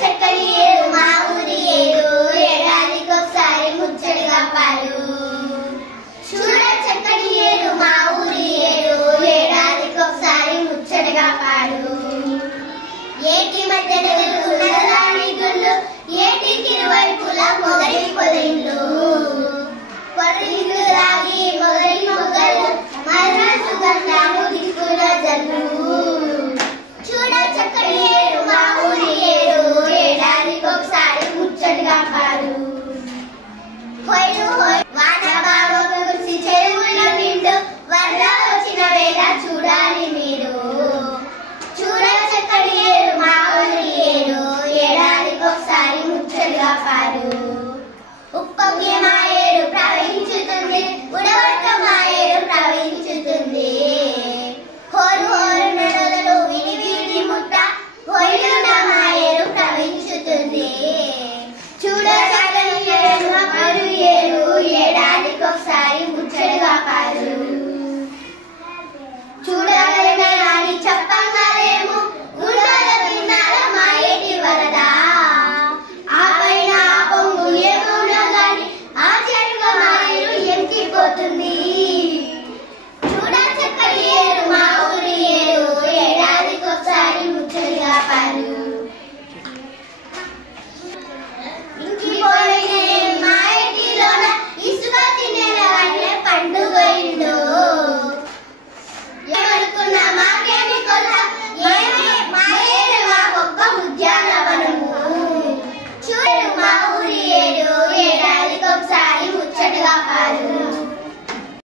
చక్కని ఏడు మా ఊరి ఏడు ఏడాదికొకసారి ముచ్చటగా పాడు చూడ చక్కని ఏడు మా ఊరి ఏడు ఏడాదికొకసారి ముచ్చటగా పాడు ఏటి మధ్యన